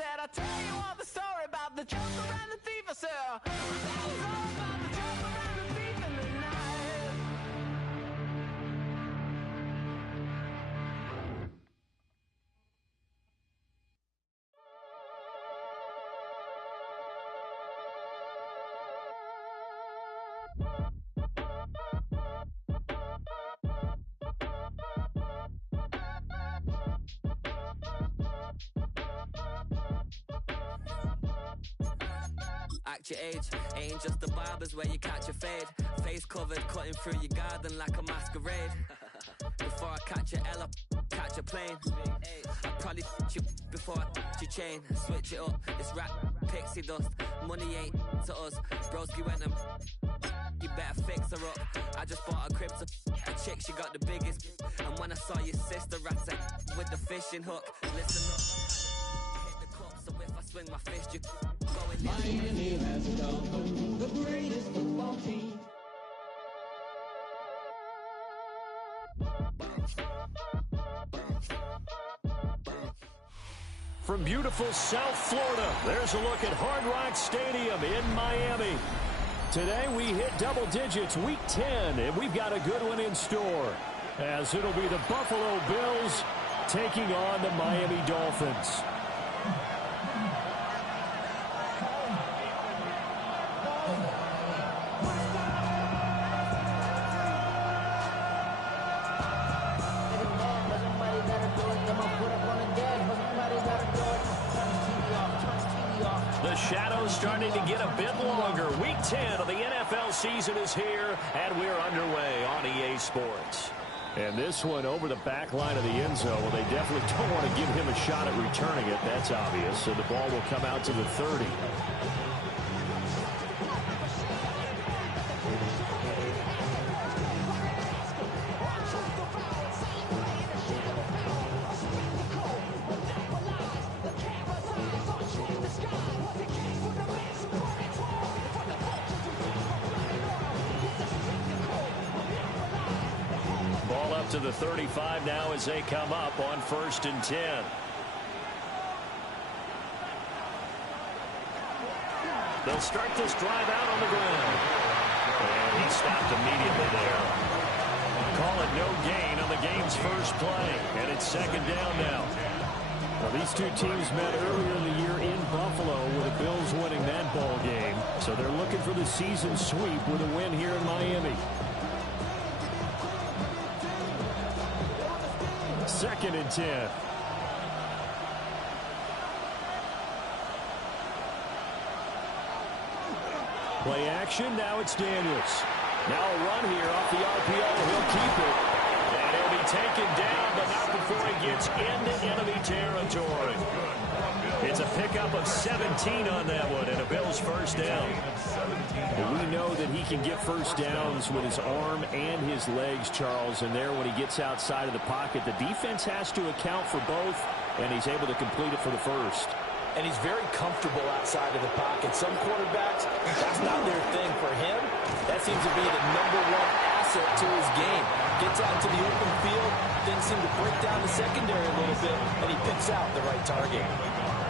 said, I'll tell you all the story about the joker and the thief. I said, that was all about the joker and the thief in the night. Act your age, ain't just the barbers where you catch a fade. Face covered, cutting through your garden like a masquerade. Before I catch a L up, catch a plane. I'd probably you before I your chain. Switch it up, it's rap, pixie dust. Money ain't to us. Broski went and you better fix her up. I just bought a crib to a chick, she got the biggest. And when I saw your sister rat with the fishing hook, listen up. Hit the cup, so if I swing my fist, you go in. Miami has come, the greatest football team. From beautiful South Florida, there's a look at Hard Rock Stadium in Miami. Today we hit double digits, week 10, and we've got a good one in store, as it'll be the Buffalo Bills taking on the Miami Dolphins. The shadow's starting to get a bit longer. Week 10 of the NFL season is here, and we're underway on EA Sports. And this one over the back line of the end zone. Well, they definitely don't want to give him a shot at returning it. That's obvious. So the ball will come out to the 30. To the 35 now as they come up on 1st and 10. They'll start this drive out on the ground. And he stopped immediately there. Call it no gain on the game's first play. And it's 2nd down now. Well, these two teams met earlier in the year in Buffalo with the Bills winning that ball game. So they're looking for the season sweep with a win here in Miami. 2nd and 10. Play action. Now it's Daniels. Now a run here off the RPO. He'll keep it. And he'll be taken down, but not before he gets into enemy territory. It's a pickup of 17 on that one, and a Bills first down. Well, we know that he can get first downs with his arm and his legs, Charles, and there when he gets outside of the pocket, the defense has to account for both, and he's able to complete it for the first. And he's very comfortable outside of the pocket. Some quarterbacks, that's not their thing. For him, that seems to be the #1 asset to his game. Gets out to the open field, things seem to break down the secondary a little bit, and he picks out the right target.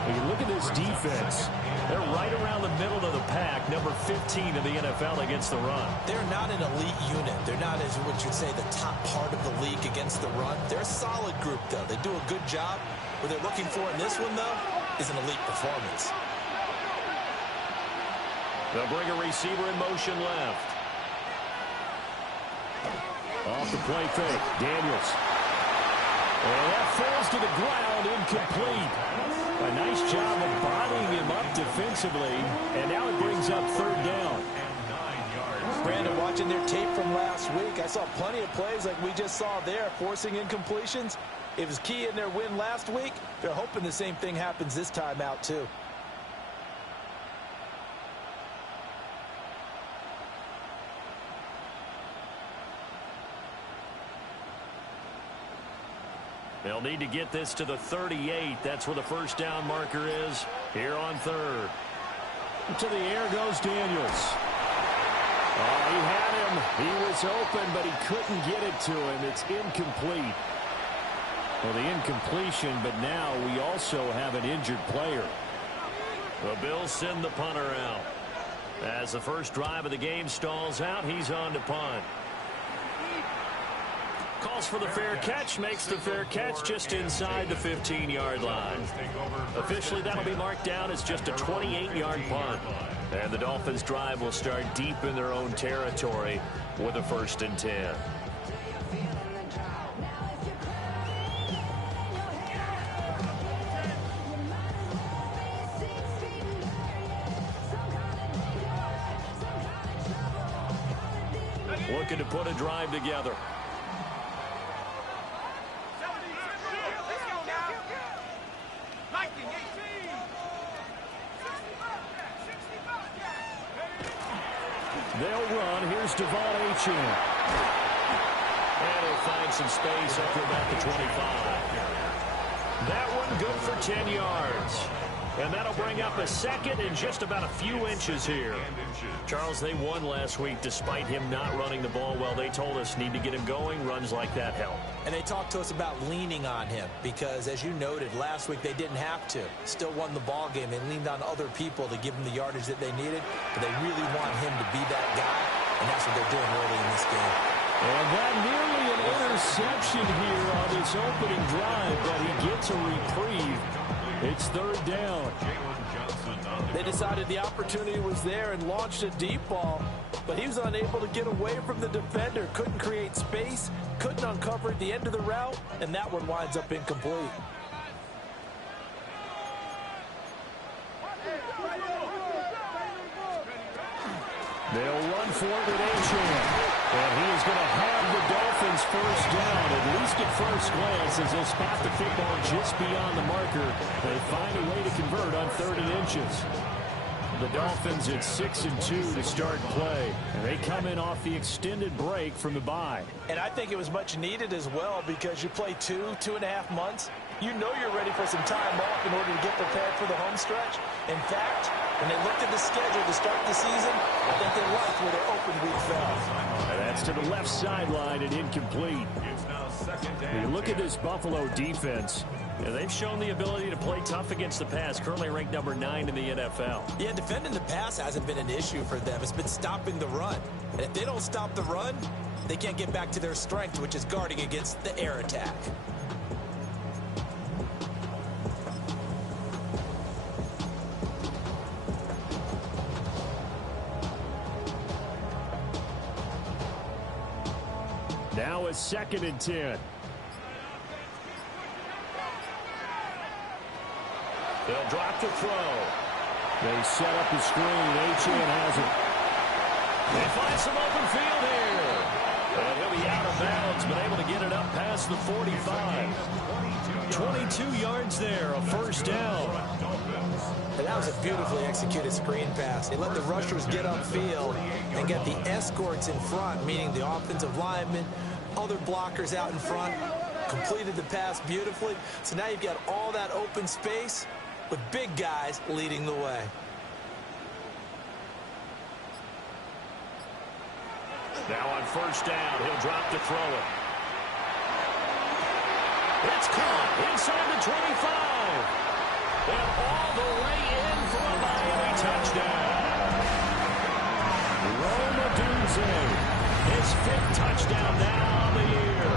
When you look at this defense, they're right around the middle of the pack, number 15 in the NFL against the run. They're not an elite unit. They're not, as what you'd say, the top part of the league against the run. They're a solid group, though. They do a good job. What they're looking for in this one, though, is an elite performance. They'll bring a receiver in motion left. Off the play fake, Daniels. And that falls to the ground, incomplete. A nice job of bodying him up defensively, and now it brings up 3rd down. Brandon, watching their tape from last week, I saw plenty of plays like we just saw there, forcing incompletions. It was key in their win last week. They're hoping the same thing happens this time out, too. They'll need to get this to the 38. That's where the first down marker is here on 3rd. To the air goes Daniels. Oh, he had him. He was open, but he couldn't get it to him. It's incomplete. Well, the incompletion, but now we also have an injured player. The Bills send the punter out. As the first drive of the game stalls out, he's on to punt. Calls for the fair catch, makes the fair catch just inside the 15-yard line. Officially, that'll be marked down as just a 28-yard punt. And the Dolphins' drive will start deep in their own territory with a 1st and 10. Looking to put a drive together. They'll run. Here's Devon Achane. And he'll find some space up to about the 25. That one good for 10 yards. And that'll bring up a 2nd and just about a few inches here. Charles, they won last week despite him not running the ball well. They told us need to get him going. Runs like that help. And they talked to us about leaning on him because, as you noted, last week they didn't have to. Still won the ball game. They leaned on other people to give them the yardage that they needed. But they really want him to be that guy, and that's what they're doing early in this game. And that nearly an interception here on this opening drive, but he gets a reprieve. It's 3rd down. They decided the opportunity was there and launched a deep ball, but he was unable to get away from the defender. Couldn't create space, couldn't uncover the end of the route, and that one winds up incomplete. They'll run for it with Achane. And he is going to have the Dolphins 1st down, at least at first glance, as they'll spot the football just beyond the marker. They find a way to convert on 3rd and inches. The Dolphins at 6-2 to start play. And they come in off the extended break from the bye. And I think it was much needed as well because you play 2.5 months. You know you're ready for some time off in order to get prepared for the home stretch. In fact, when they looked at the schedule to start the season, I think they liked where their open week fell. And that's to the left sideline and incomplete. When you look at this Buffalo defense, and they've shown the ability to play tough against the pass, currently ranked number 9 in the NFL. Yeah, defending the pass hasn't been an issue for them. It's been stopping the run. And if they don't stop the run, they can't get back to their strength, which is guarding against the air attack. Now it's 2nd and 10. They'll drop the throw. They set up the screen. Achane has it. They find some open field here. And he'll be out of bounds, but able to get it up past the 45. 22 yards there, a 1st down. And that was a beautifully executed screen pass. They let the rushers get upfield and get the escorts in front, meaning the offensive linemen, other blockers out in front, completed the pass beautifully. So now you've got all that open space with big guys leading the way. Now on 1st down, he'll drop to throw it. It's caught inside the 25. And all the way in for a Miami touchdown. Rome Odunze, his 5th touchdown now on the year.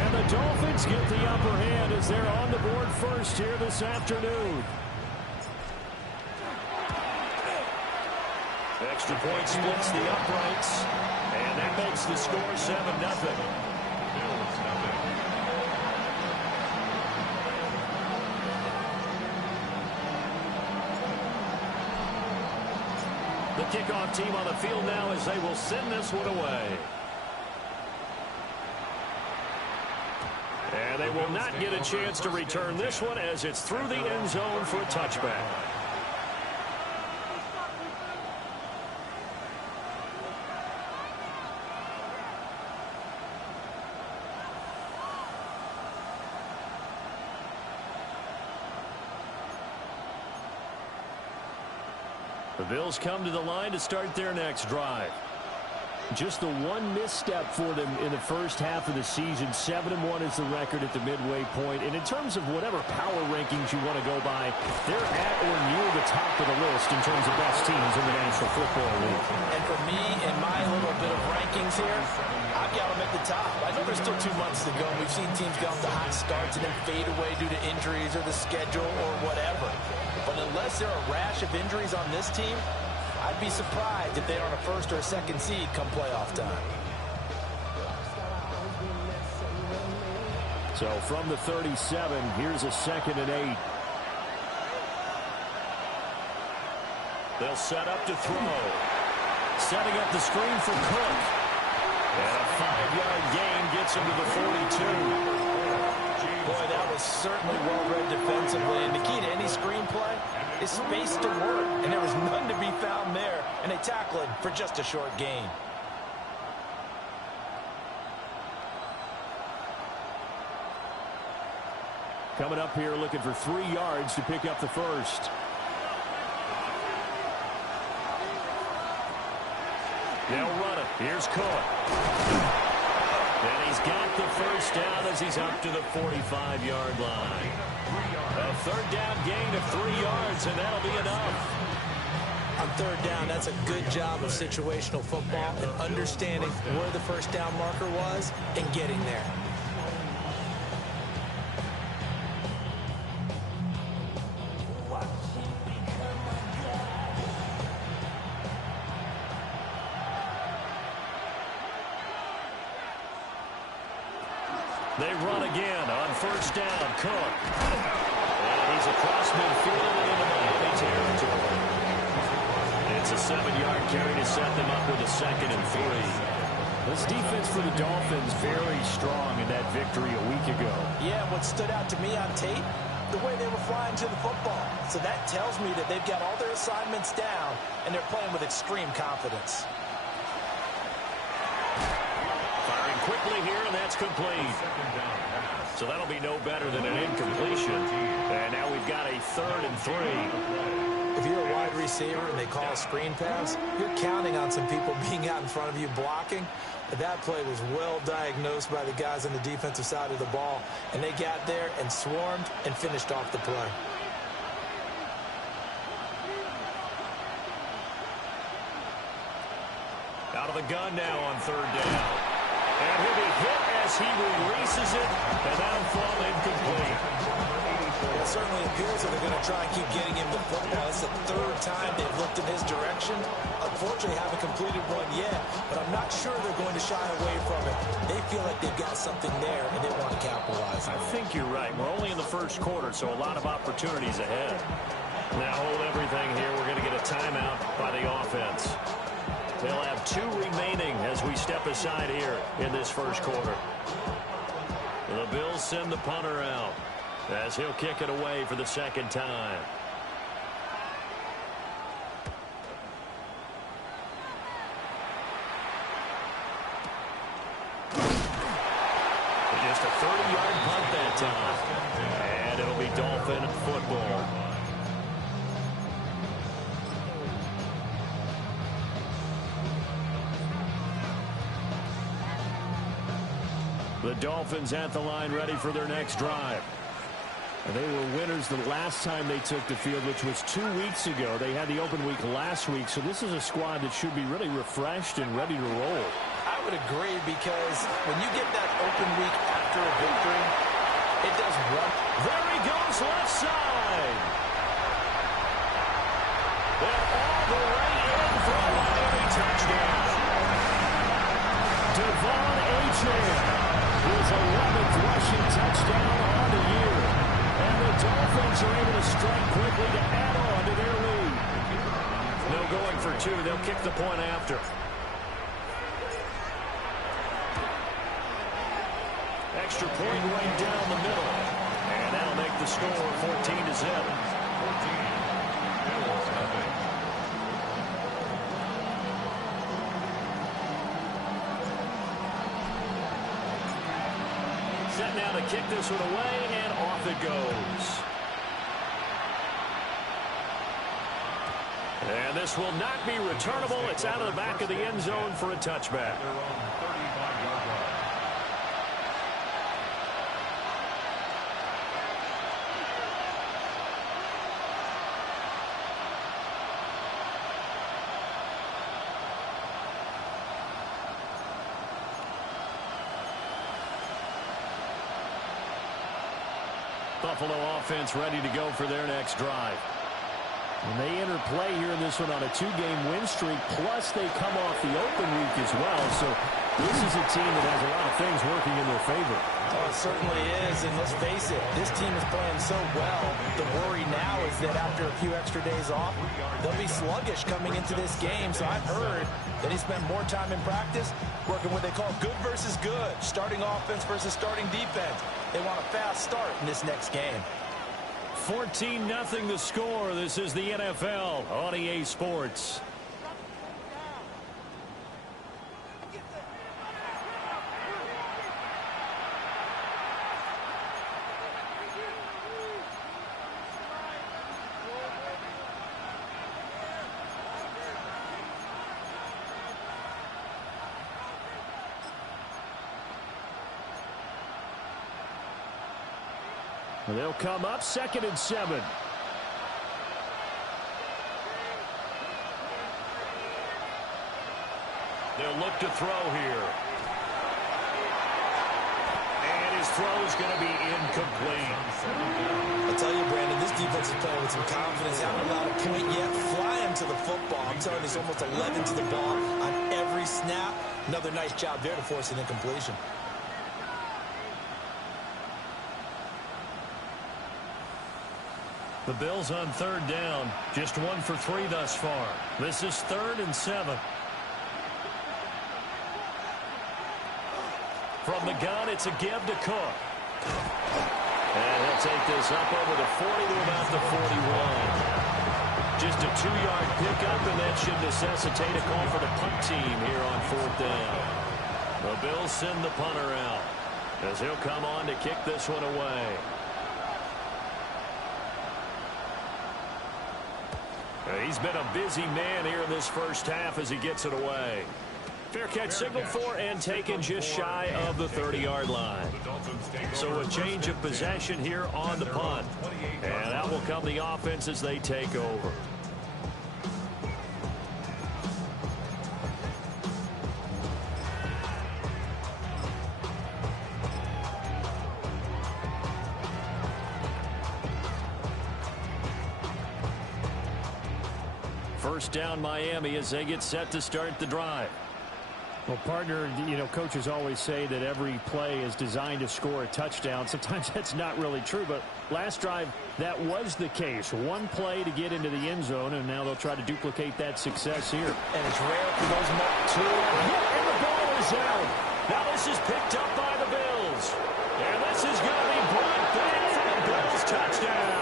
And the Dolphins get the upper hand as they're on the board first here this afternoon. Extra point splits the uprights, and that makes the score 7-0. The kickoff team on the field now as they will send this one away. And they will not get a chance to return this one as it's through the end zone for a touchback. The Bills come to the line to start their next drive. Just the one misstep for them in the first half of the season. 7-1 is the record at the midway point. And in terms of whatever power rankings you want to go by, they're at or near the top of the list in terms of best teams in the National Football League. And for me, in my little bit of rankings here, I've got them at the top. I know there's still 2 months to go. We've seen teams get off to hot starts and then fade away due to injuries or the schedule or whatever. But unless there are a rash of injuries on this team, I'd be surprised if they are on a first or a second seed come playoff time. So from the 37, here's a 2nd and 8. They'll set up to throw. Setting up the screen for Cook. And a 5-yard gain gets him to the 42. Boy, that was certainly well-read defensively. And the key to any screenplay is space to work. And there was none to be found there. And they tackle it for just a short gain. Coming up here looking for 3 yards to pick up the first. They'll run it. Here's Cook. And he's got the first down as he's up to the 45-yard line. A 3rd down gain of 3 yards, and that'll be enough. On 3rd down, that's a good job of situational football and understanding where the first down marker was and getting there. They run again on 1st down. Cook. And he's across midfield and into Miami territory. It's a 7-yard carry to set them up with a 2nd and 3. This defense for the Dolphins very strong in that victory a week ago. Yeah, what stood out to me on tape, the way they were flying to the football. So that tells me that they've got all their assignments down and they're playing with extreme confidence. Quickly here, and that's complete. So that'll be no better than an incompletion. And now we've got a 3rd and 3. If you're a wide receiver and they call a screen pass, you're counting on some people being out in front of you blocking. But that play was well diagnosed by the guys on the defensive side of the ball. And they got there and swarmed and finished off the play. Out of the gun now on 3rd down. And he'll be hit as he releases it, and that'll fall incomplete. It certainly appears that they're going to try and keep getting him the football. It's the 3rd time they've looked in his direction. Unfortunately, haven't completed one yet, but I'm not sure they're going to shy away from it. They feel like they've got something there, and they want to capitalize on it. I think you're right. We're only in the 1st quarter, so a lot of opportunities ahead. Now hold everything here. We're going to get a timeout by the offense. They'll have 2 remaining as we step aside here in this 1st quarter. The Bills send the punter out as he'll kick it away for the 2nd time. Just a 30-yard punt that time. And it'll be Dolphin football. The Dolphins at the line ready for their next drive. And they were winners the last time they took the field, which was 2 weeks ago. They had the open week last week, so this is a squad that should be really refreshed and ready to roll. I would agree, because when you get that open week after a victory, it does one. There he goes, left side. They're all the way in for a Miami touchdown. Devon Achane. His 11th rushing touchdown on the year. And the Dolphins are able to strike quickly to add on to their lead. No going for 2. They'll kick the point after. Extra point right down the middle. And that'll make the score 14-0. Set now to kick this one away, and off it goes. And this will not be returnable. It's out of the back of the end zone for a touchback. Buffalo offense ready to go for their next drive. And they enter play here in this one on a 2-game win streak, plus they come off the open week as well. So this is a team that has a lot of things working in their favor. Oh, it certainly is, and let's face it, this team is playing so well. The worry now is that after a few extra days off, they'll be sluggish coming into this game. So I've heard that he spent more time in practice working what they call good versus good, starting offense versus starting defense. They want a fast start in this next game. 14-0 the score. This is the NFL on EA Sports. They'll come up 2nd and 7. They'll look to throw here. And his throw is going to be incomplete. I'll tell you, Brandon, this defense is playing with some confidence. Haven't allowed a point yet. Flying to the football. I'm telling you, it's almost 11 to the ball on every snap. Another nice job there to force an incompletion. The Bills on 3rd down. Just 1 for 3 thus far. This is 3rd and 7. From the gun, it's a give to Cook. And he'll take this up over the 40 to about the 41. Just a 2-yard pickup, and that should necessitate a call for the punt team here on 4th down. The Bills send the punter out as he'll come on to kick this one away. He's been a busy man here in this first half as he gets it away. Fair catch signaled for and taken just shy of the 30-yard line. So a change of possession here on the punt. And out will come the offense as they take over. First down Miami as they get set to start the drive. Well, partner, you know, coaches always say that every play is designed to score a touchdown. Sometimes that's not really true, but last drive, that was the case. One play to get into the end zone, and now they'll try to duplicate that success here. And it's rare for those two. And the ball is out. Now this is picked up by the Bills. And this is going to be brought back for the Bills touchdown.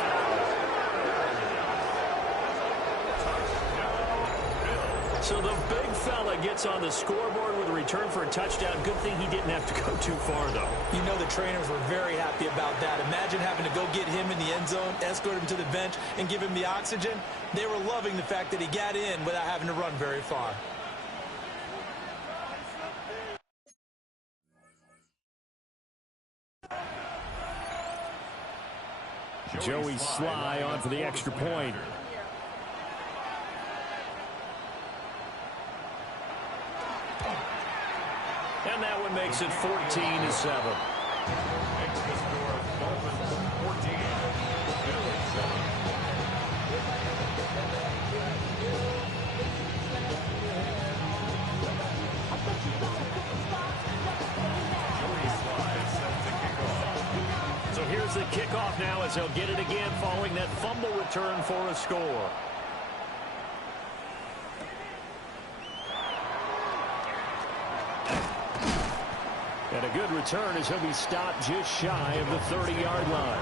So the big fella gets on the scoreboard with a return for a touchdown. Good thing he didn't have to go too far, though. You know the trainers were very happy about that. Imagine having to go get him in the end zone, escort him to the bench, and give him the oxygen. They were loving the fact that he got in without having to run very far. Joey Sly on for the extra point. And that one makes it 14-7. So here's the kickoff now as they'll get it again following that fumble return for a score. And a good return as he'll be stopped just shy of the 30-yard line.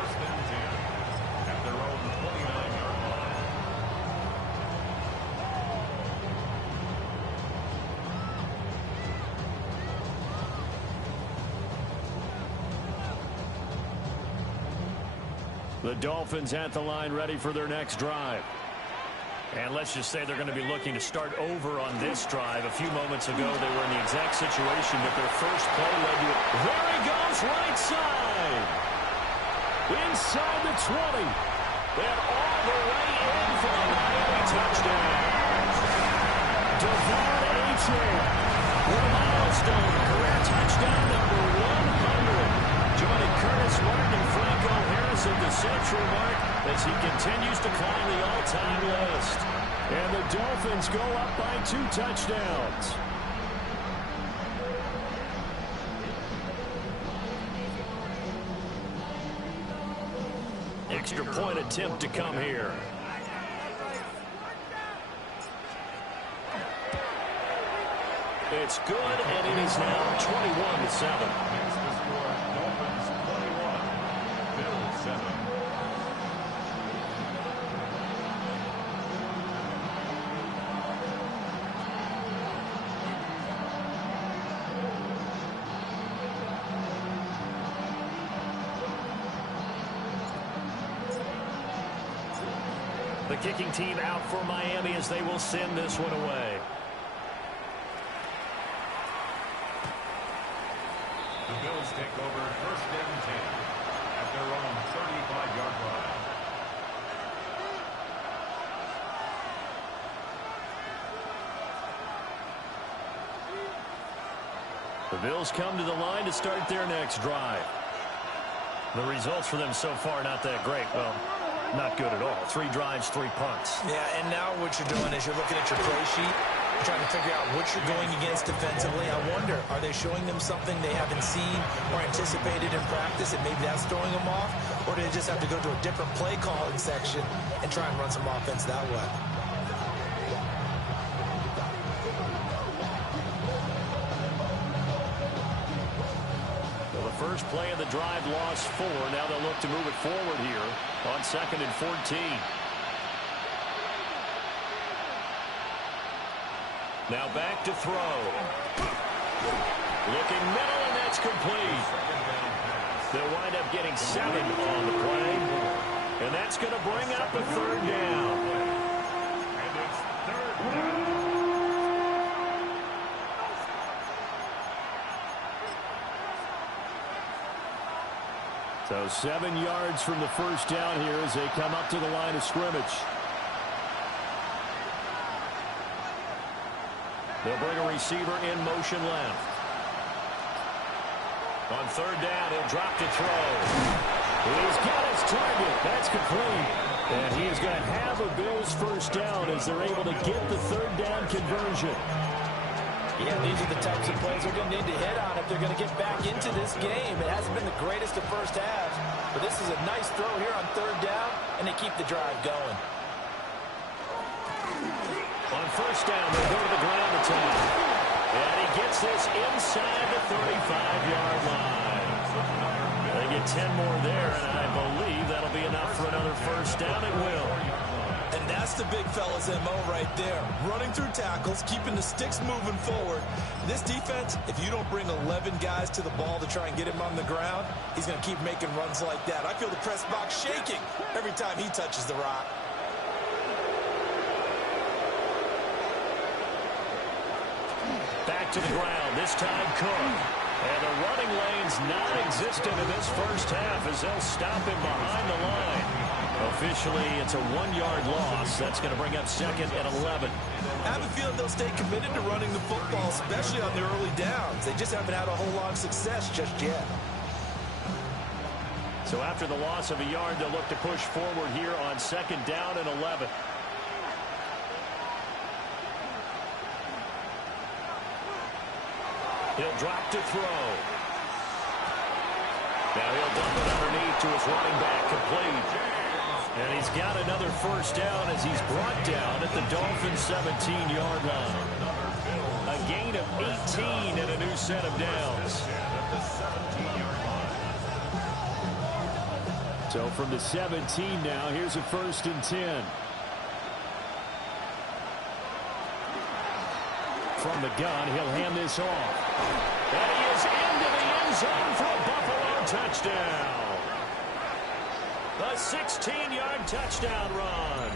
The Dolphins at the line ready for their next drive. And let's just say they're going to be looking to start over on this drive. A few moments ago, they were in the exact situation that their first play led to it. There he goes, right side. Inside the 20. And all the way in for a Miami touchdown. Devon Achane with a milestone. Career touchdown number 100. Joining Curtis Martin and Franco Harris at the central mark as he continues to climb the all-time list. And the Dolphins go up by 2 touchdowns. Extra point attempt to come here. It's good, and it is now 21-7. The kicking team out for Miami as they will send this one away. The Bills take over first and 10 at their own 35-yard line. The Bills come to the line to start their next drive. The results for them so far not that great. Well, not good at all. 3 drives, 3 punts. Yeah, and now what you're doing is you're looking at your play sheet, trying to figure out what you're going against defensively. I wonder, are they showing them something they haven't seen or anticipated in practice, and maybe that's throwing them off? Or do they just have to go to a different play calling section and try and run some offense that way? First play of the drive, lost 4. Now they'll look to move it forward here on 2nd and 14. Now back to throw. Looking middle, and that's complete. They'll wind up getting 7 on the play. And that's going to bring up a 3rd down. And it's 3rd down. So 7 yards from the first down here as they come up to the line of scrimmage. They'll bring a receiver in motion left. On 3rd down, he'll drop to throw. He's got his target. That's complete. And he is going to have a Bills first down as they're able to get the 3rd down conversion. Yeah, these are the types of plays they're going to need to hit on if they're going to get back into this game. It hasn't been the greatest of first halves, but this is a nice throw here on 3rd down, and they keep the drive going. On first down, they'll go to the ground attack. And he gets this inside the 35-yard line. They get 10 more there, and I believe that'll be enough for another first down. It will. And that's the big fella's MO right there. Running through tackles, keeping the sticks moving forward. This defense, if you don't bring 11 guys to the ball to try and get him on the ground, he's going to keep making runs like that. I feel the press box shaking every time he touches the rock. Back to the ground, this time Cook. And the running lane's non-existent in this first half as they'll stop him behind the line. Officially, it's a 1-yard loss. That's going to bring up 2nd and 11. I have a feeling they'll stay committed to running the football, especially on their early downs. They just haven't had a whole lot of success just yet. So after the loss of a yard, they'll look to push forward here on 2nd down and 11. He'll drop to throw. Now he'll dump it underneath to his running back, complete. And he's got another first down as he's brought down at the Dolphins' 17-yard line. A gain of 18 and a new set of downs. So from the 17 now, here's a 1st and 10. From the gun, he'll hand this off. And he is into the end zone for a Buffalo touchdown. A 16-yard touchdown run.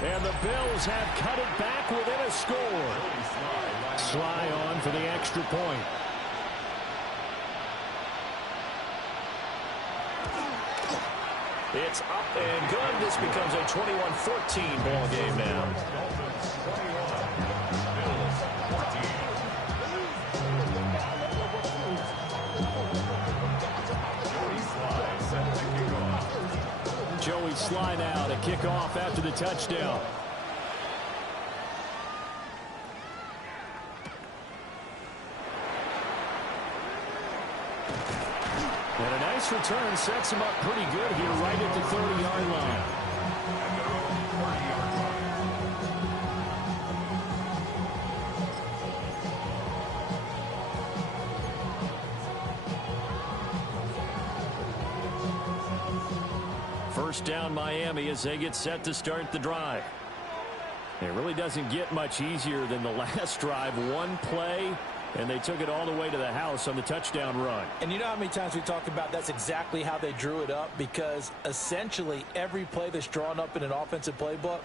And the Bills have cut it back within a score. Sly on for the extra point. It's up and good. This becomes a 21-14 ball game now. Joey Sly now to kick off after the touchdown. And a nice return sets him up pretty good here right at the 30-yard line. First down Miami as they get set to start the drive. It really doesn't get much easier than the last drive. One play, and they took it all the way to the house on the touchdown run. And you know how many times we talk about that's exactly how they drew it up? Because essentially every play that's drawn up in an offensive playbook,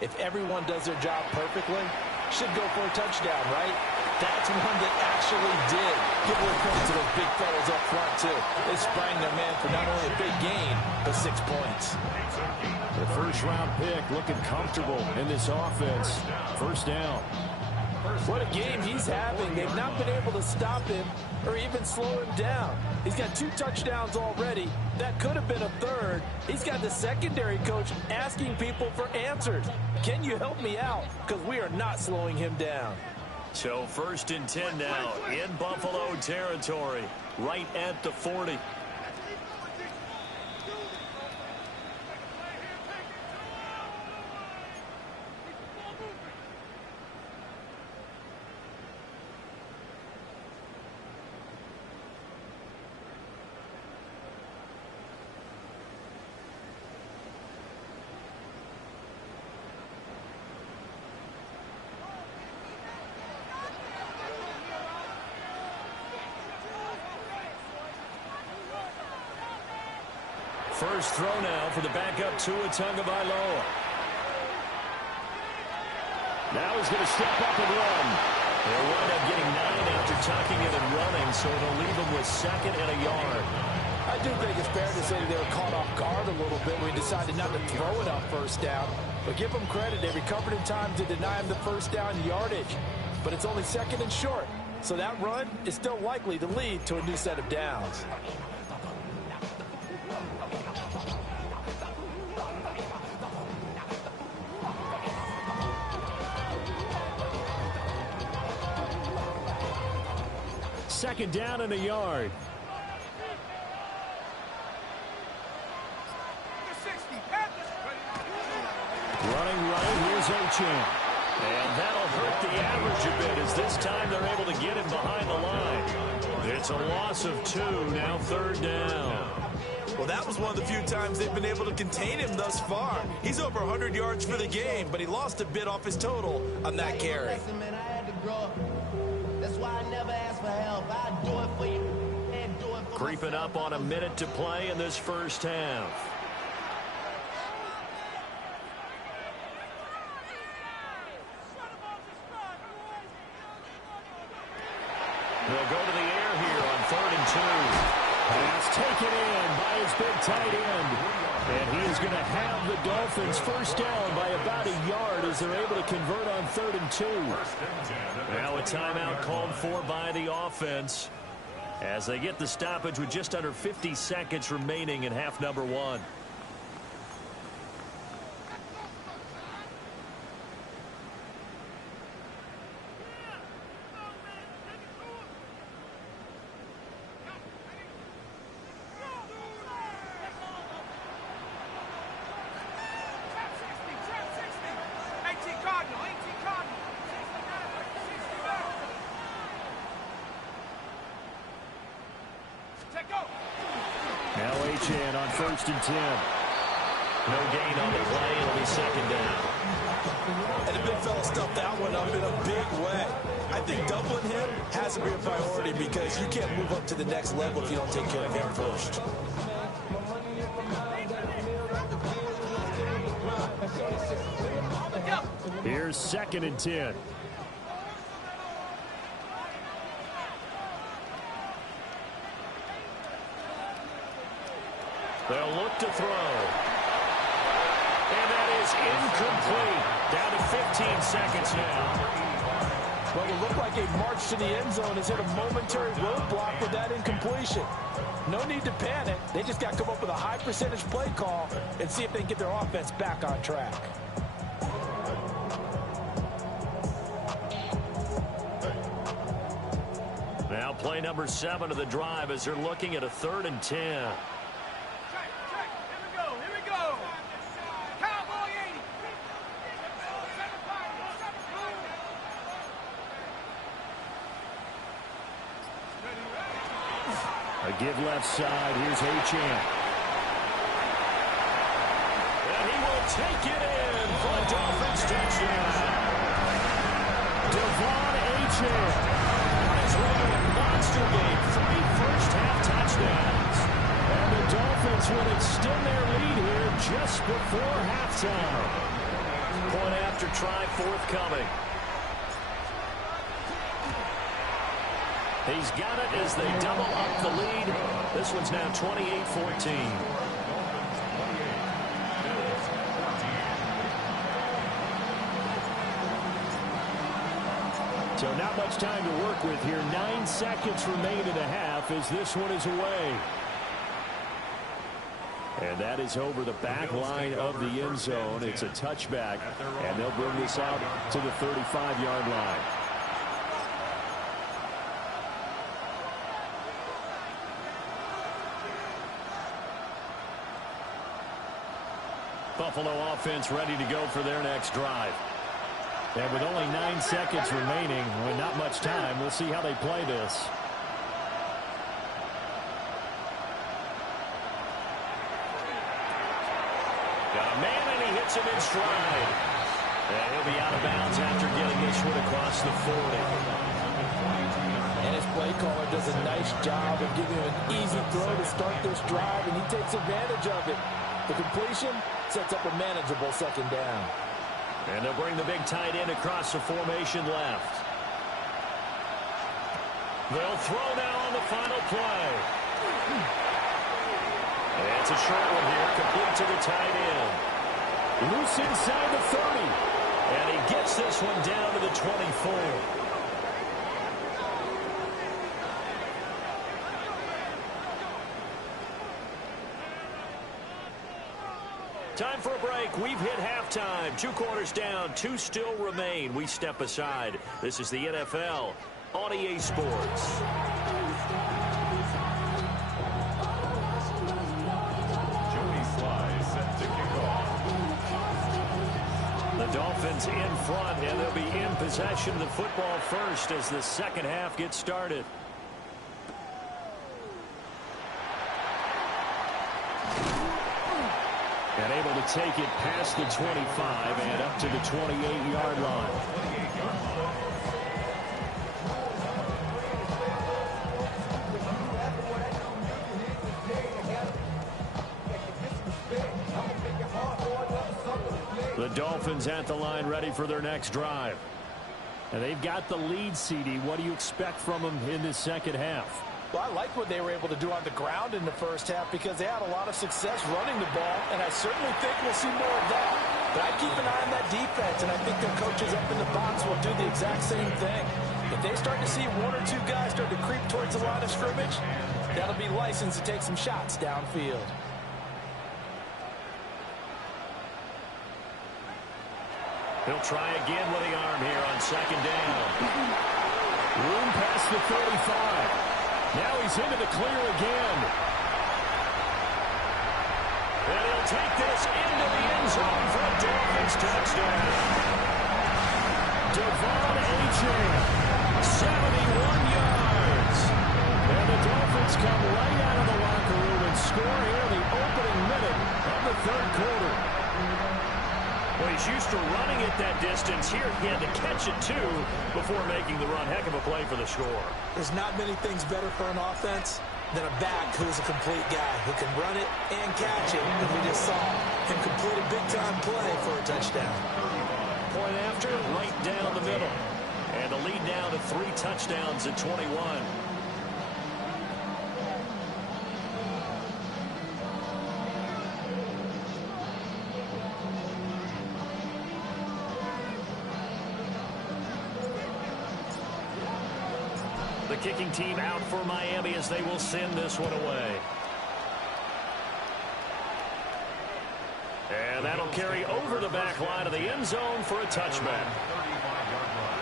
if everyone does their job perfectly, should go for a touchdown, right? That's one that actually did. Give a little credit to those big fellas up front, too. They sprang their man for not only a big gain, but 6 points. The first-round pick looking comfortable in this offense. First down. What a game he's having. They've not been able to stop him or even slow him down. He's got 2 touchdowns already. That could have been a third. He's got the secondary coach asking people for answers. Can you help me out? Because we are not slowing him down. So 1st and 10 now in Buffalo territory, right at the 40. First throw now for the backup Tua Tagovailoa. Now he's going to step up and run. They'll wind up getting 9 after tucking it and running, so it'll leave him with 2nd and a yard. I do think it's fair to say they were caught off guard a little bit when he decided not to throw it on first down. But give them credit. They recovered in time to deny him the first down yardage. But it's only 2nd and short. So that run is still likely to lead to a new set of downs. Second down and a yard. Running, here's Achane. And that'll hurt the average a bit as this time they're able to get him behind the line. It's a loss of 2, now 3rd down. Well, that was one of the few times they've been able to contain him thus far. He's over 100 yards for the game, but he lost a bit off his total on that carry. That's why I never ask for help. I do it for you and do it for Creeping up on a minute to play in this first half. They'll go to the air here on 3rd and 2. Pass taken in by his big tight end. And he is going to have the Dolphins first down by about a yard as they're able to convert on 3rd and 2. Now a timeout called for by the offense as they get the stoppage with just under 50 seconds remaining in half number 1. Now Achane on 1st and 10. No gain on the play. It'll be 2nd down. And the big fella stuffed that one up in a big way. I think doubling him has to be a priority because you can't move up to the next level if you don't take care of him first. Here's 2nd and 10. They'll look to throw. And that is incomplete. Down to 15 seconds now. Well, it looked like a march to the end zone has hit a momentary roadblock with that incompletion. No need to panic. They just got to come up with a high percentage play call and see if they can get their offense back on track. Now play number 7 of the drive as they're looking at a 3rd and 10. A give left side. Here's Achane. And he will take it in for a Dolphins touchdown. Devon Achane on his way to a monster game. 3 first-half touchdowns. And the Dolphins will extend their lead here just before halftime. Point after try forthcoming. He's got it as they double up the lead. This one's now 28-14. So not much time to work with here. 9 seconds remain in the half as this one is away. And that is over the back line of the end zone. It's a touchback, and they'll bring this out to the 35-yard line. Buffalo offense ready to go for their next drive. And with only 9 seconds remaining, with not much time, we'll see how they play this. Got a man, and he hits him in stride. And he'll be out of bounds after getting this one across the 40. And his play caller does a nice job of giving him an easy throw to start this drive, and he takes advantage of it. The completion sets up a manageable 2nd down. And they'll bring the big tight end across the formation left. They'll throw now on the final play. And it's a short one here, complete to the tight end. Loose inside the 30. And he gets this one down to the 24. Time for a break. We've hit halftime. 2 quarters down. 2 still remain. We step aside. This is the NFL on EA Sports. Joey Sly set to kick off. The Dolphins in front, and they'll be in possession of the football first as the second half gets started. And able to take it past the 25 and up to the 28-yard line. The Dolphins at the line ready for their next drive. And they've got the lead, CD. What do you expect from them in this second half? Well, I like what they were able to do on the ground in the first half because they had a lot of success running the ball, and I certainly think we'll see more of that. But I keep an eye on that defense, and I think their coaches up in the box will do the exact same thing. If they start to see 1 or 2 guys start to creep towards the line of scrimmage, that'll be license to take some shots downfield. He'll try again with the arm here on 2nd down. Room past the 35. Now he's into the clear again. And he'll take this into the end zone for a Dolphins touchdown. Devon Achane, 71 yards. And the Dolphins come right out of the locker room and score here in the opening minute of the 3rd quarter. Well, he's used to running it that distance. Here he had to catch it, too, before making the run. Heck of a play for the score. There's not many things better for an offense than a back who's a complete guy who can run it and catch it. And we just saw him complete a big-time play for a touchdown. going after? Right down the middle. And the lead now to 3 touchdowns at 21. The kicking team out for Miami as they will send this one away. And that'll carry over the back line of the end zone for a touchback. 35-yard line.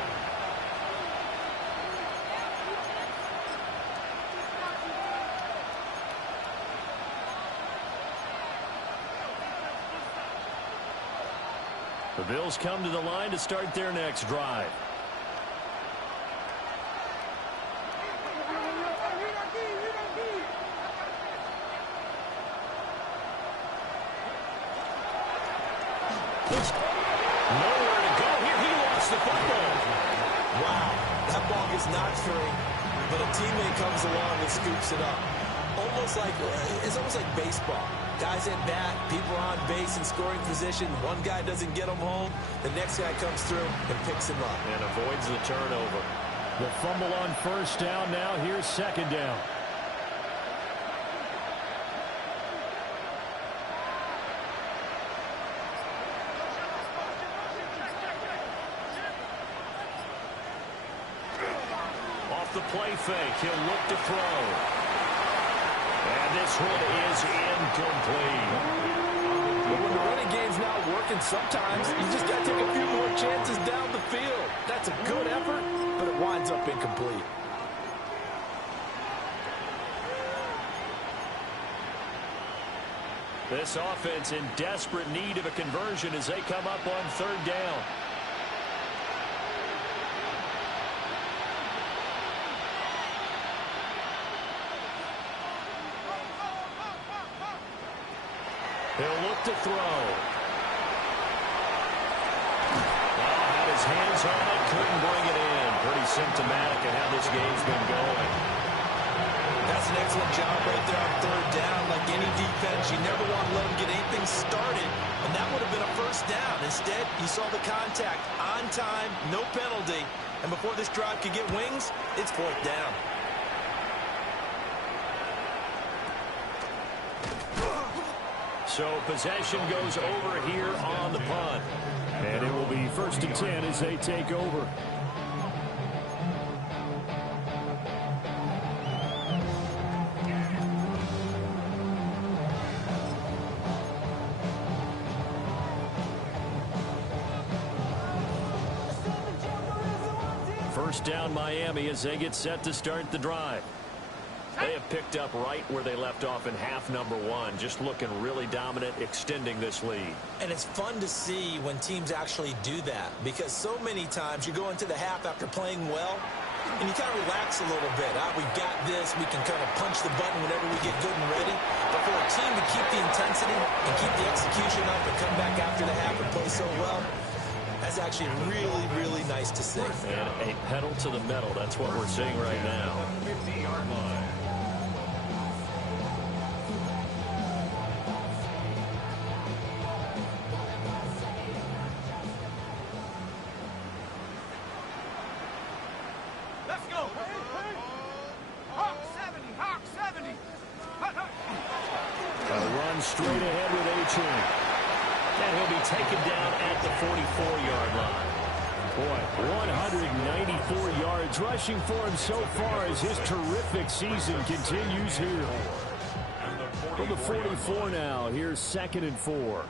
The Bills come to the line to start their next drive. Nowhere to go here. He lost the football. Wow, that ball gets knocked free, but a teammate comes along and scoops it up. It's almost like baseball. Guys at bat, people are on base in scoring position. One guy doesn't get him home. The next guy comes through and picks him up. And avoids the turnover. The fumble on first down now. Here's second down. Off the play fake, he'll look to throw. And this one is incomplete. But when the running game's not working, sometimes you just got to take a few more chances down the field. That's a good effort, but it winds up incomplete. This offense in desperate need of a conversion as they come up on third down. He'll look to throw. Well, had his hands on it, couldn't bring it in. Pretty symptomatic of how this game's been going. That's an excellent job right there on third down. Like any defense, you never want to let them get anything started, and that would have been a first down. Instead, you saw the contact on time, no penalty, and before this drive could get wings, it's fourth down. So possession goes over here on the punt. And it will be 1st and 10 as they take over. First down Miami as they get set to start the drive. They have picked up right where they left off in half number 1, just looking really dominant, extending this lead. And it's fun to see when teams actually do that, because so many times you go into the half after playing well, and you kind of relax a little bit. We've got this. We can kind of punch the button whenever we get good and ready. But for a team to keep the intensity and keep the execution up and come back after the half and play so well, that's actually really, really nice to see. And a pedal to the metal. That's what we're seeing right now. 50-yard line. Let's go. Hawk 70, Hawk 70. A run straight ahead with A-Chain. And he'll be taken down at the 44-yard line. Boy, 194 yards rushing for him so far as his terrific season continues here. From the 44 now, here's 2nd and 4.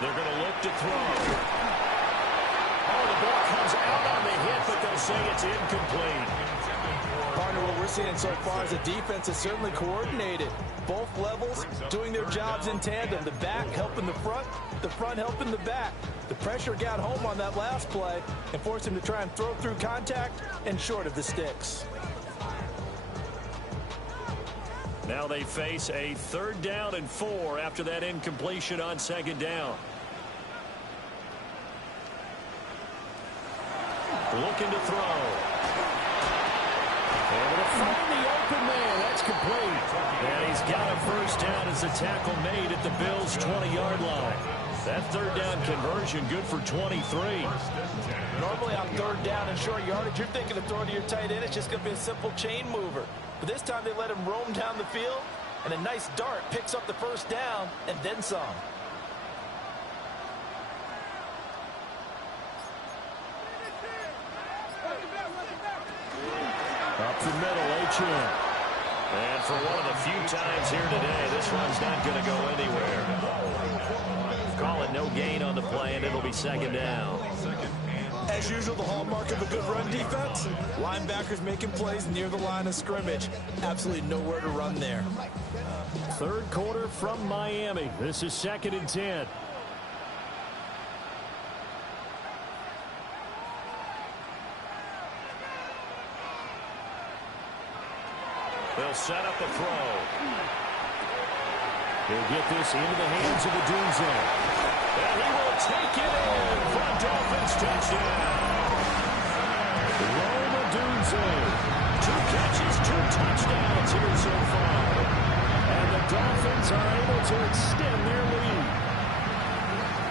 They're going to look to throw. Oh, the ball comes out on the hit, but they'll say it's incomplete. Partner, what we're seeing so far is the defense is certainly coordinated. Both levels doing their jobs in tandem. The back helping the front helping the back. The pressure got home on that last play and forced him to try and throw through contact and short of the sticks. Now they face a 3rd down and 4 after that incompletion on 2nd down. Looking to throw. Able to find the open man. That's complete. And he's got a first down as the tackle made at the Bills' 20-yard line. That third down conversion good for 23. Normally on third down and short yardage, you're thinking of throwing to your tight end. It's just going to be a simple chain mover. But this time they let him roam down the field, and a nice dart picks up the first down and then some. Up the middle, H.M. And for one of the few times here today, this one's not going to go anywhere. Call it no gain on the play, and it'll be second down. As usual, the hallmark of a good run defense, linebackers making plays near the line of scrimmage. Absolutely nowhere to run there. Third quarter from Miami. This is 2nd and 10. They'll set up a throw. He'll get this into the hands of the Dunze. And he will take it in for a Dolphins touchdown. Roma Dunze. 2 catches, 2 touchdowns here so far. And the Dolphins are able to extend their lead.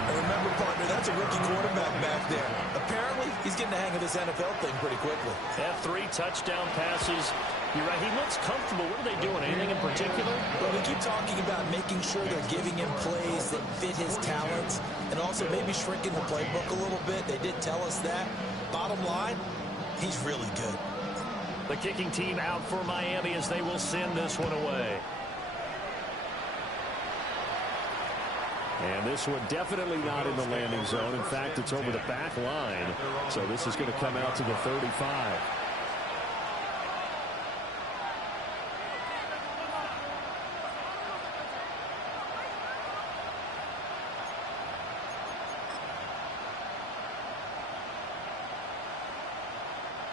And remember, partner, that's a rookie quarterback back there. Apparently, he's getting the hang of this NFL thing pretty quickly. Had 3 touchdown passes. You're right, he looks comfortable. What are they doing? Anything in particular? Well, we keep talking about making sure they're giving him plays that fit his talents and also maybe shrinking the playbook a little bit. They did tell us that. Bottom line, he's really good. The kicking team out for Miami as they will send this one away. And this one definitely not in the landing zone. In fact, it's over the back line. So this is going to come out to the 35.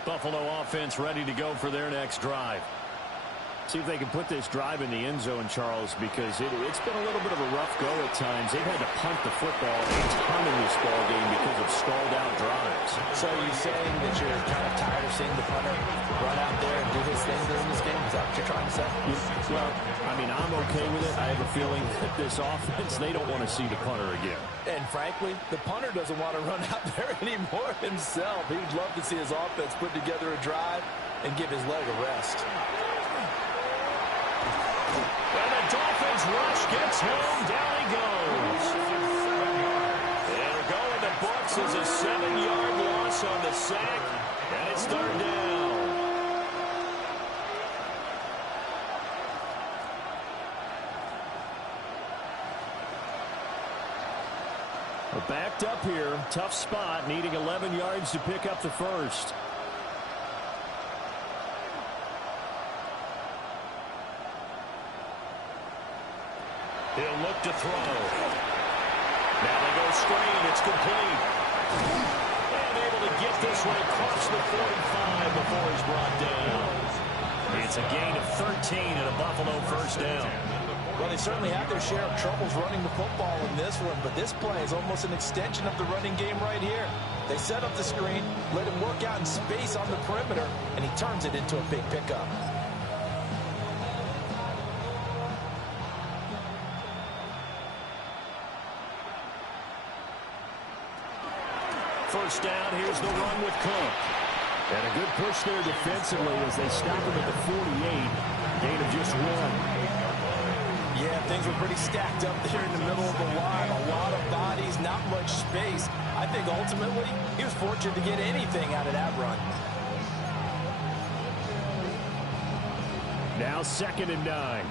Buffalo offense ready to go for their next drive. See if they can put this drive in the end zone, Charles, because it's been a little bit of a rough go at times. They've had to punt the football a ton in this ball game because of stalled-out drives. So are you saying that you're kind of tired of seeing the punter run out there and do his thing during this game? Is that what you're trying to say? Well, I mean, I'm okay with it. I have a feeling that this offense, they don't want to see the punter again. And frankly, the punter doesn't want to run out there anymore himself. He'd love to see his offense put together a drive and give his leg a rest. And the Dolphins rush gets home. Down he goes. It'll go in the books as a 7-yard loss on the sack. And it's third down. We're backed up here. Tough spot, needing 11 yards to pick up the first. He'll look to throw. Now they go screen. It's complete. And able to get this one across the 45 before he's brought down. It's a gain of 13 and a Buffalo first down. Well, they certainly had their share of troubles running the football in this one, but this play is almost an extension of the running game right here. They set up the screen, let him work out in space on the perimeter, and he turns it into a big pickup. First down, here's the run with Cook. And a good push there defensively as they stop him at the 48. Gain of just 1. Yeah, things were pretty stacked up there in the middle of the line. A lot of bodies, not much space. I think ultimately he was fortunate to get anything out of that run. Now 2nd and 9.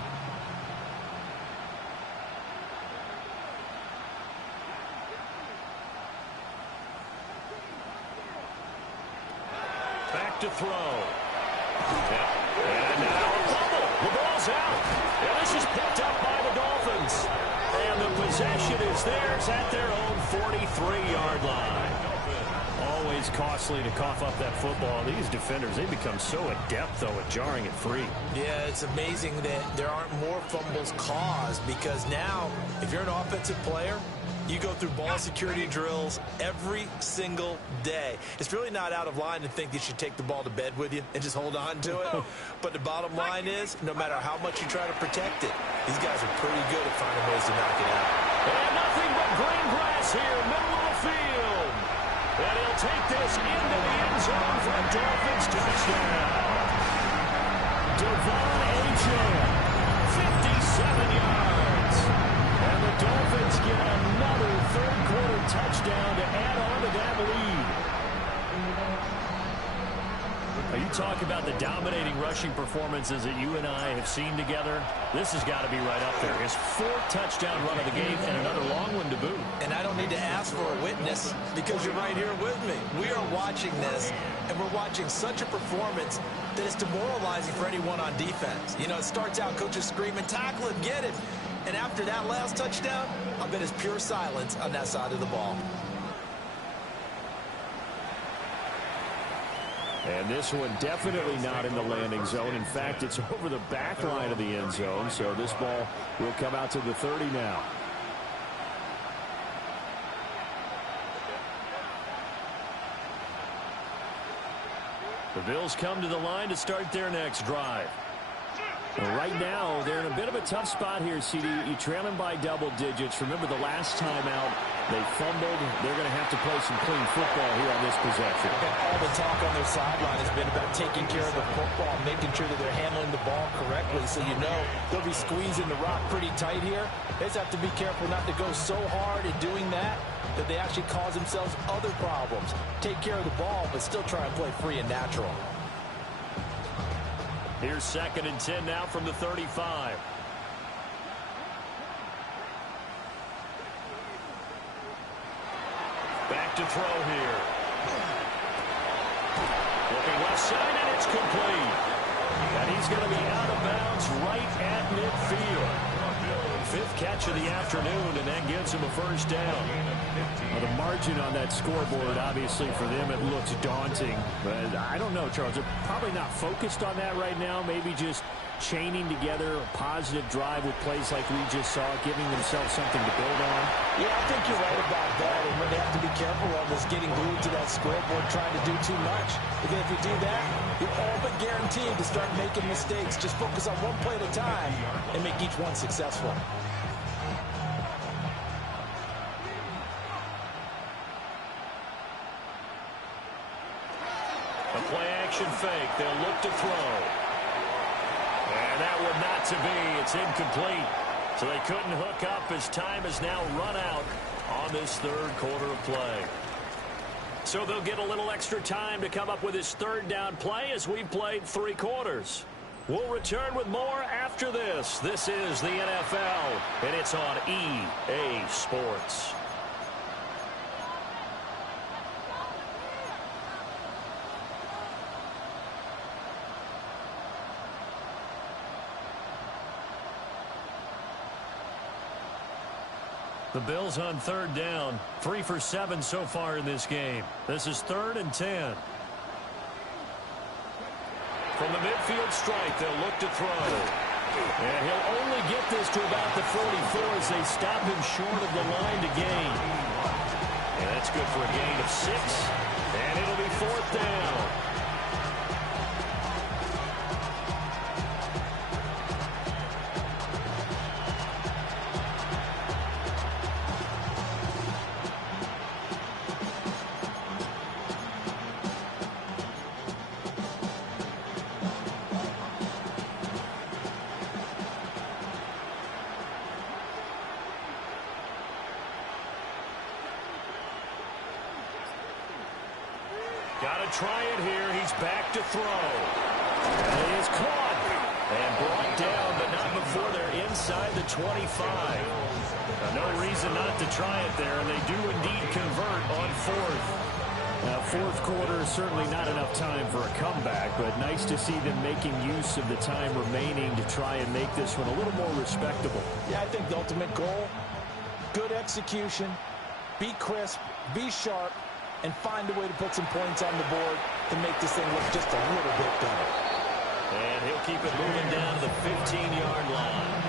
Back to throw. And now a bubble. The ball's out. And this is picked up by the Dolphins. And the possession is theirs at their own 43-yard line. Always costly to cough up that football. These defenders, they become so adept, though, at jarring it free. Yeah, it's amazing that there aren't more fumbles caused because now, if you're an offensive player, You go through ball security drills every single day. It's really not out of line to think you should take the ball to bed with you and just hold on to it. But the bottom line is, no matter how much you try to protect it, these guys are pretty good at finding ways to knock it out. And nothing but green grass here, middle of the field. And he'll take this into the end zone for a Dolphins touchdown. Devon Achane, 57 yards. And the Dolphins get another third-quarter touchdown to add on to that lead. You talk about the dominating rushing performances that you and I have seen together. This has got to be right up there. His fourth touchdown run of the game and another long one to boot. And I don't need to ask for a witness because you're right here with me. We are watching this, and we're watching such a performance that it's demoralizing for anyone on defense. You know, it starts out coaches screaming, tackle him, get him. And after that last touchdown, I bet it's pure silence on that side of the ball. And this one definitely not in the landing zone. In fact, it's over the back line of the end zone. So this ball will come out to the 30 now. The Bills come to the line to start their next drive. Right now, they're in a bit of a tough spot here, CD. You trail them by double digits. Remember the last time out, they fumbled. They're going to have to play some clean football here on this possession. And all the talk on their sideline has been about taking care of the football, making sure that they're handling the ball correctly. So you know they'll be squeezing the rock pretty tight here. They just have to be careful not to go so hard at doing that they actually cause themselves other problems. Take care of the ball, but still try and play free and natural. Here's 2nd and 10 now from the 35. Back to throw here. Looking left side, and it's complete. And he's going to be out of bounds right at midfield. 5th catch of the afternoon, and that gives him a first down. Well, the margin on that scoreboard, obviously, for them, it looks daunting. But I don't know, Charles. They're probably not focused on that right now. Maybe just chaining together a positive drive with plays like we just saw, giving themselves something to build on. Yeah, I think you're right about that. And when they have to be careful of is getting glued to that scoreboard, trying to do too much. Because if you do that, you're all but guaranteed to start making mistakes. Just focus on one play at a time and make each one successful. A play-action fake. They'll look to throw. And that one not to be. It's incomplete. So they couldn't hook up as time has now run out on this third quarter of play. So they'll get a little extra time to come up with his third down play as we've played 3 quarters. We'll return with more after this. This is the NFL, and it's on EA Sports. The Bills on 3rd down, 3 for 7 so far in this game. This is 3rd and 10. From the midfield strike, they'll look to throw. And he'll only get this to about the 44 as they stop him short of the line to gain. And that's good for a gain of 6. And it'll be 4th down. Got to try it here. He's back to throw. And he is caught and brought down, but not before they're inside the 25. No reason not to try it there, and they do indeed convert on 4th. Now, 4th quarter, certainly not enough time for a comeback, but nice to see them making use of the time remaining to try and make this one a little more respectable. Yeah, I think the ultimate goal, good execution, be crisp, be sharp, and find a way to put some points on the board to make this thing look just a little bit better. And he'll keep it moving down to the 15-yard line.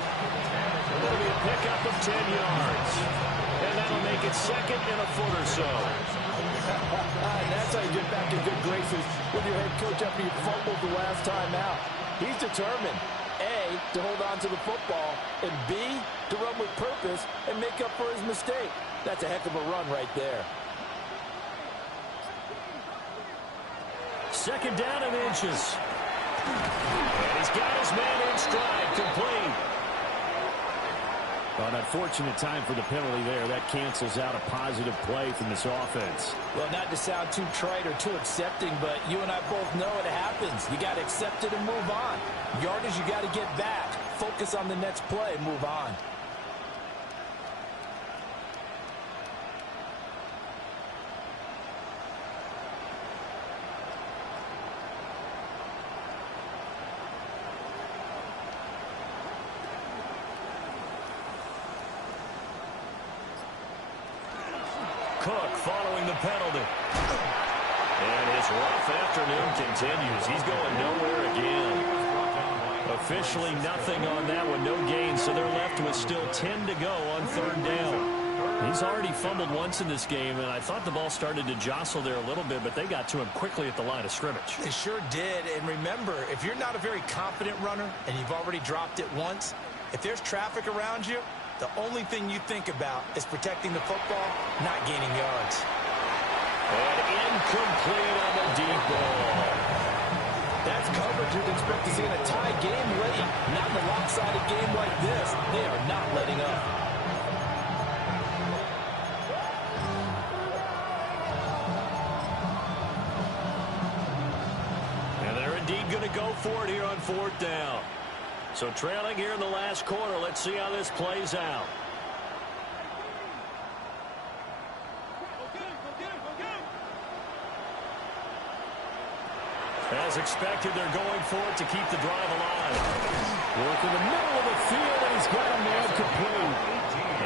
That'll be a pickup of 10 yards. And that'll make it second and a foot or so. And that's how you get back in good graces with your head coach after you fumbled the last time out. He's determined, A, to hold on to the football, and B, to run with purpose and make up for his mistake. That's a heck of a run right there. Second down and inches. And he's got his man in stride, complete. An unfortunate time for the penalty there. That cancels out a positive play from this offense. Well, not to sound too trite or too accepting, but you and I both know it happens. You got to accept it and move on. Yardage, you got to get back. Focus on the next play and move on. Cook following the penalty. And his rough afternoon continues. He's going nowhere again. Officially nothing on that one, no gain, so they're left with still 10 to go on third down. He's already fumbled once in this game, and I thought the ball started to jostle there a little bit, but they got to him quickly at the line of scrimmage. They sure did, and remember, if you're not a very confident runner and you've already dropped it once, if there's traffic around you, the only thing you think about is protecting the football, not gaining yards. And incomplete on the deep ball. That's coverage you'd expect to see in a tie game late. Not in a lopsided game like this. They are not letting up. And they're indeed going to go for it here on fourth down. So trailing here in the last quarter. Let's see how this plays out. As expected, they're going for it to keep the drive alive. Work in the middle of the field, and he's got a man complete.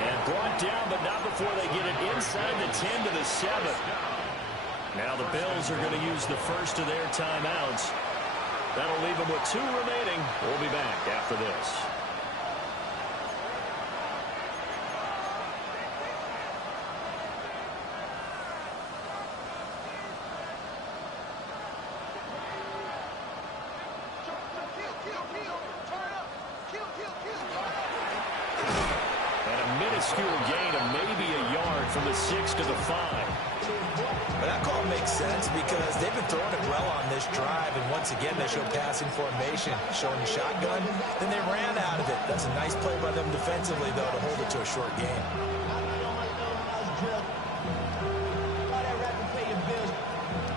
And brought down, but not before they get it inside the 10 to the 7. Now the Bills are going to use the first of their timeouts. That'll leave them with 2 remaining. We'll be back after this. And a minuscule gain of maybe a yard from the 6 to the 5. But that call makes sense because they've been throwing it well on this drive, and once again they show passing formation, showing the shotgun. Then they ran out of it. That's a nice play by them defensively, though, to hold it to a short game.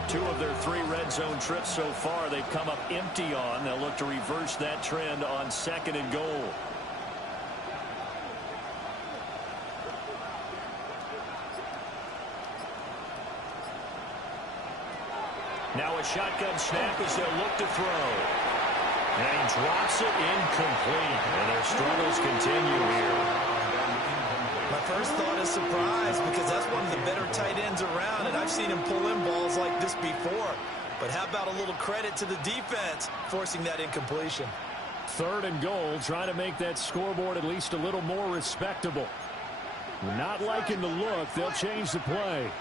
Two of their 3 red zone trips so far they've come up empty on. They'll look to reverse that trend on 2nd and goal. Now a shotgun snap as they'll look to throw. And he drops it incomplete. And their struggles continue here. My first thought is surprise because that's one of the better tight ends around, and I've seen him pull in balls like this before. But how about a little credit to the defense forcing that incompletion? 3rd and goal, trying to make that scoreboard at least a little more respectable. Not liking the look, they'll change the play.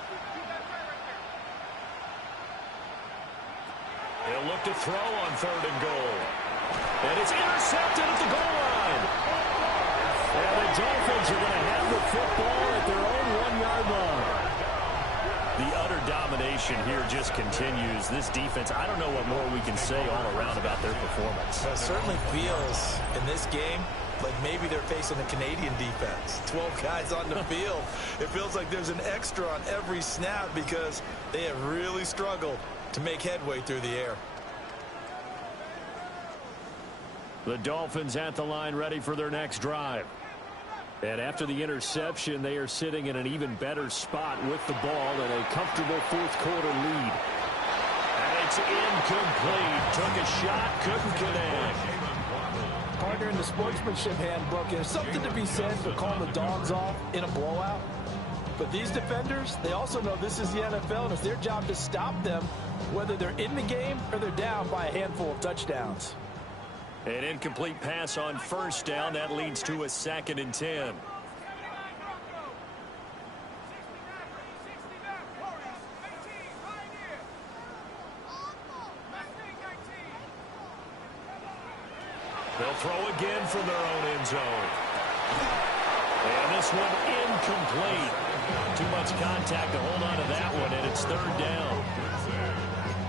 They'll look to throw on 3rd and goal. And it's intercepted at the goal line. And the Dolphins are going to have the football at their own 1-yard line. The utter domination here just continues. This defense, I don't know what more we can say all around about their performance. It certainly feels in this game like maybe they're facing a Canadian defense. 12 guys on the field. It feels like there's an extra on every snap because they have really struggled to make headway through the air. The Dolphins at the line ready for their next drive. And after the interception, they are sitting in an even better spot with the ball in a comfortable 4th quarter lead. And it's incomplete. Took a shot, couldn't connect. Partner, in the sportsmanship handbook, there's something to be said for calling the dogs off in a blowout. But these defenders, they also know this is the NFL, and it's their job to stop them, whether they're in the game or they're down by a handful of touchdowns. An incomplete pass on first down. That leads to a 2nd and 10. They'll throw again from their own end zone. And this one incomplete. Too much contact to hold on to that one, and it's 3rd down.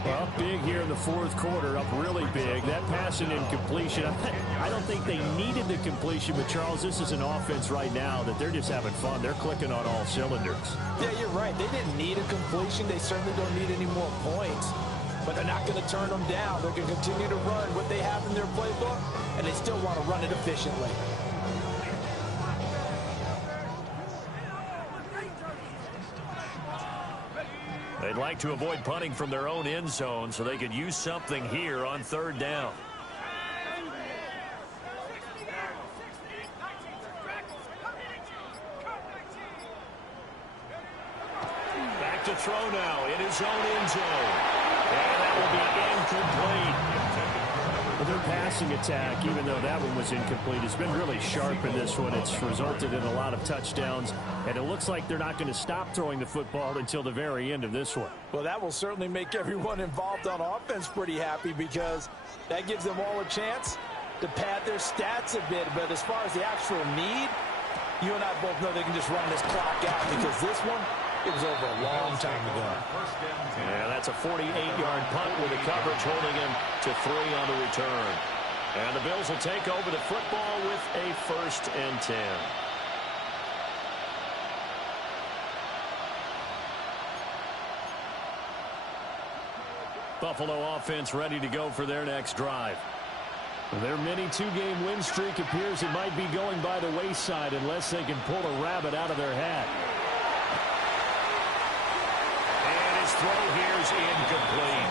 Well, big here in the 4th quarter, up really big. That pass and incompletion, I don't think they needed the completion, but Charles, this is an offense right now that they're just having fun. They're clicking on all cylinders. Yeah, you're right. They didn't need a completion. They certainly don't need any more points. But they're not going to turn them down. They're going to continue to run what they have in their playbook, and they still want to run it efficiently. They'd like to avoid punting from their own end zone so they could use something here on 3rd down. Back to throw now in his own end zone. And that will be incomplete. Well, their passing attack, even though that one was incomplete, has been really sharp in this one. It's resulted in a lot of touchdowns, and it looks like they're not going to stop throwing the football until the very end of this one. Well, that will certainly make everyone involved on offense pretty happy because that gives them all a chance to pad their stats a bit. But as far as the actual need, you and I both know they can just run this clock out because this one, it was over a long time ago. Yeah, that's a 48-yard punt with a coverage holding him to 3 on the return. And the Bills will take over the football with a 1st and 10. Buffalo offense ready to go for their next drive. Their mini 2-game win streak appears it might be going by the wayside unless they can pull a rabbit out of their hat. Throw here is incomplete.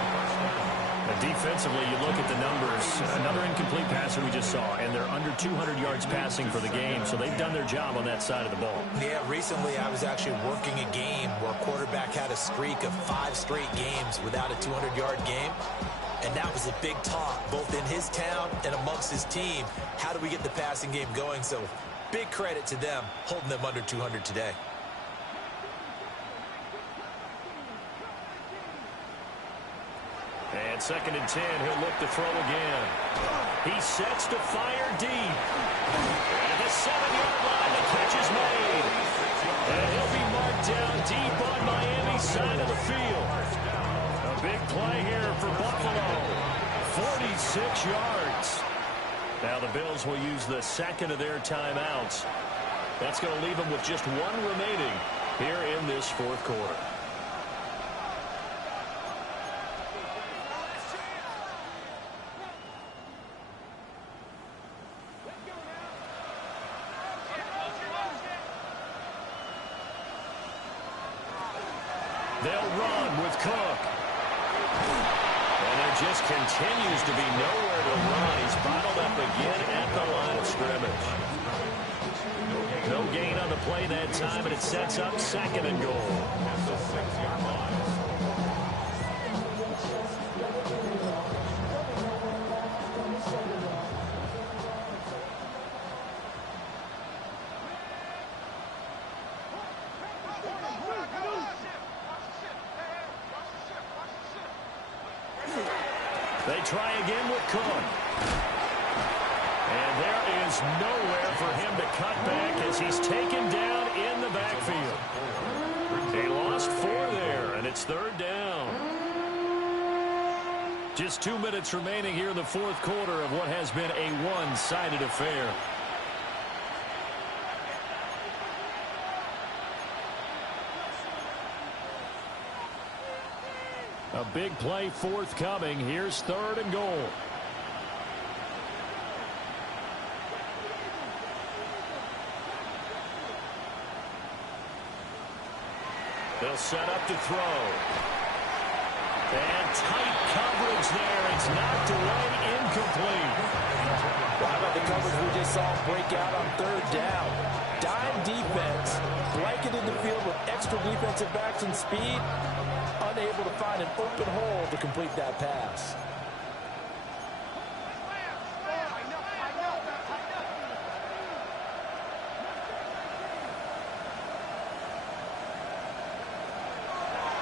Defensively, you look at the numbers. Another incomplete passer we just saw, and they're under 200 yards passing for the game, so they've done their job on that side of the ball. Yeah, recently I was actually working a game where a quarterback had a streak of 5 straight games without a 200-yard game, and that was a big talk, both in his town and amongst his team. How do we get the passing game going? So big credit to them, holding them under 200 today. And 2nd and 10, he'll look to throw again. He sets to fire deep. At the 7-yard line, the catch is made. And he'll be marked down deep on Miami's side of the field. A big play here for Buffalo. 46 yards. Now the Bills will use the 2nd of their timeouts. That's going to leave them with just 1 remaining here in this 4th quarter. They'll run with Cook. And there just continues to be nowhere to run. He's bottled up again at the line of scrimmage. No gain on the play that time, and it sets up 2nd and goal. They try again with Cook. And there is nowhere for him to cut back as he's taken down in the backfield. They lost 4 there, and it's 3rd down. Just 2 minutes remaining here in the 4th quarter of what has been a one-sided affair. A big play forthcoming. Here's 3rd and goal. They'll set up to throw. And tight coverage there. It's knocked away, incomplete. How about the coverage we just saw break out on 3rd down? Dime defense, blanketed the field with extra defensive backs and speed, unable to find an open hole to complete that pass.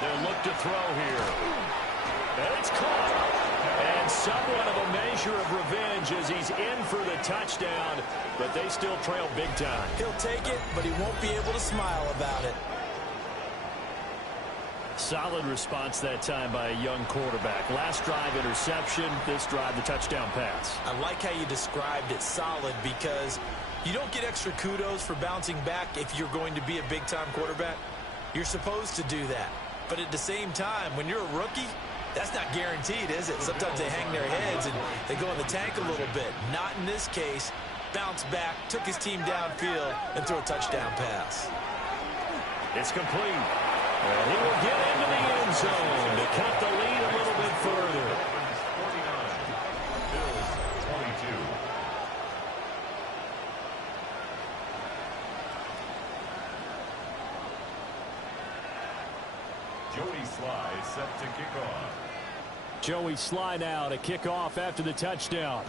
They'll look to throw here. And it's caught. And somewhat of a measure of revenge as he's in for the touchdown, but they still trail big time. He'll take it, but he won't be able to smile about it. Solid response that time by a young quarterback. Last drive, interception. This drive, the touchdown pass. I like how you described it, solid, because you don't get extra kudos for bouncing back if you're going to be a big-time quarterback. You're supposed to do that. But at the same time, when you're a rookie, that's not guaranteed, is it? Sometimes they hang their heads and they go in the tank a little bit. Not in this case. Bounce back, took his team downfield, and threw a touchdown pass. It's complete. And he will get into the end zone to cut the lead a little bit further. 49, Bills 22. Joey Sly set to kick off. Joey Sly now to kick off after the touchdown.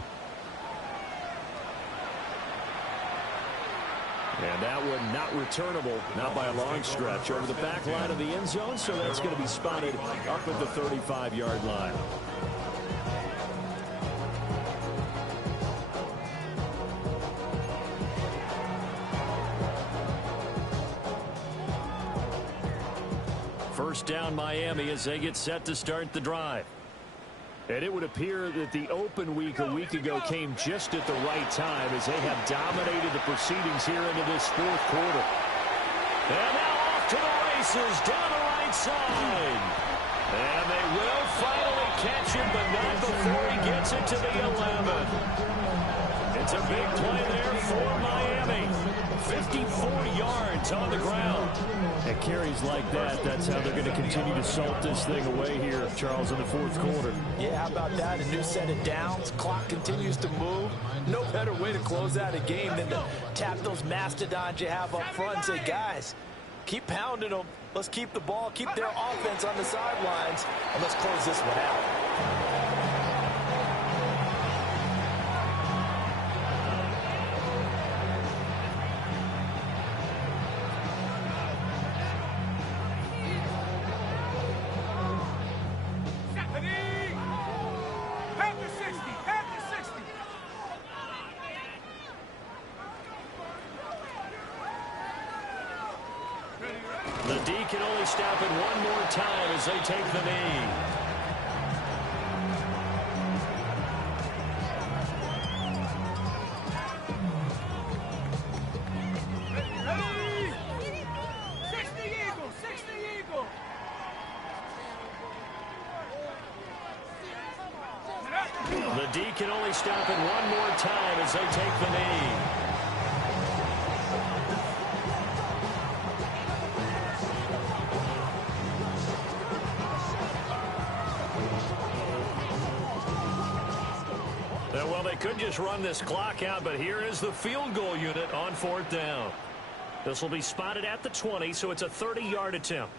And that one not returnable, not by a long stretch, over the back line of the end zone, so that's going to be spotted up at the 35-yard line. First down Miami as they get set to start the drive. And it would appear that the open week a week ago came just at the right time as they have dominated the proceedings here into this fourth quarter. And now off to the races down the right side. And they will finally catch him, but not before he gets it to the 11. It's a big play there for Miami. 54 yards on the ground. At carries like that, that's how they're going to continue to salt this thing away here, Charles, in the fourth quarter. Yeah, how about that? A new set of downs. Clock continues to move. No better way to close out a game than to tap those mastodons you have up front and say, guys, keep pounding them. Let's keep the ball, keep their offense on the sidelines, and let's close this one out. The D can only stop it one more time as they take the knee. The D can only stop it one more time as they take the knee. Well, they could just run this clock out, but here is the field goal unit on fourth down. This will be spotted at the 20, so it's a 30-yard attempt.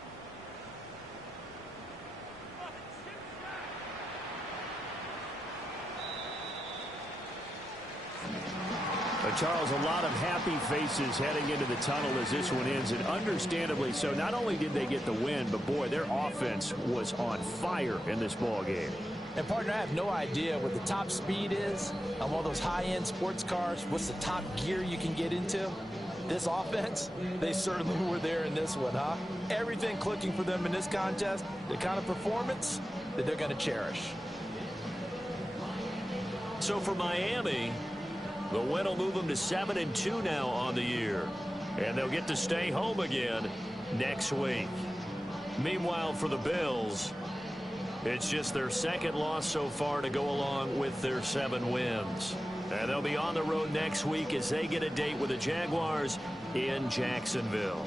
Charles, a lot of happy faces heading into the tunnel as this one ends, and understandably so. Not only did they get the win, but boy, their offense was on fire in this ball game. And, partner, I have no idea what the top speed is on one of those high-end sports cars. What's the top gear you can get into? This offense, they certainly were there in this one, huh? Everything clicking for them in this contest, the kind of performance that they're going to cherish. So for Miami, the win will move them to 7-2 now on the year. And they'll get to stay home again next week. Meanwhile, for the Bills, it's just their second loss so far to go along with their 7 wins. And they'll be on the road next week as they get a date with the Jaguars in Jacksonville.